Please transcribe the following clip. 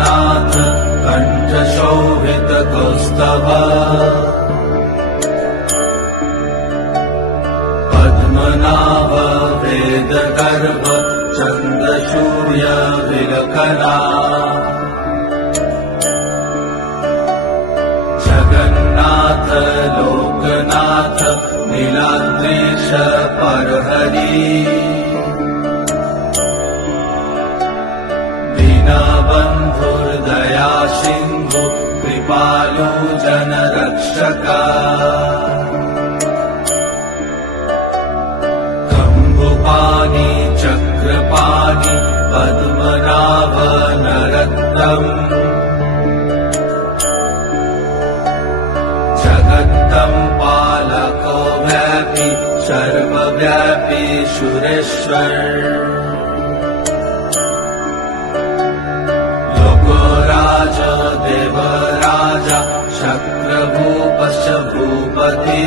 जगन्नाथ कण्ठशोभितकौस्तभ पद्मनाभ वेदगर्भ चन्द्रसूर्य विलकना जगन्नाथ लोकनाथ नीलाद्रीश परहरि दीनबन्धुर्दया सिन्धु कृपालु जनरक्षका कम्बुपाणि चक्रपाणि पद्मनाभ नरत्नम् जगत्तं पालको व्यापी सर्वव्यापी सुरेश्वर लोकराज देवराज शक्रभूपश्च भूपति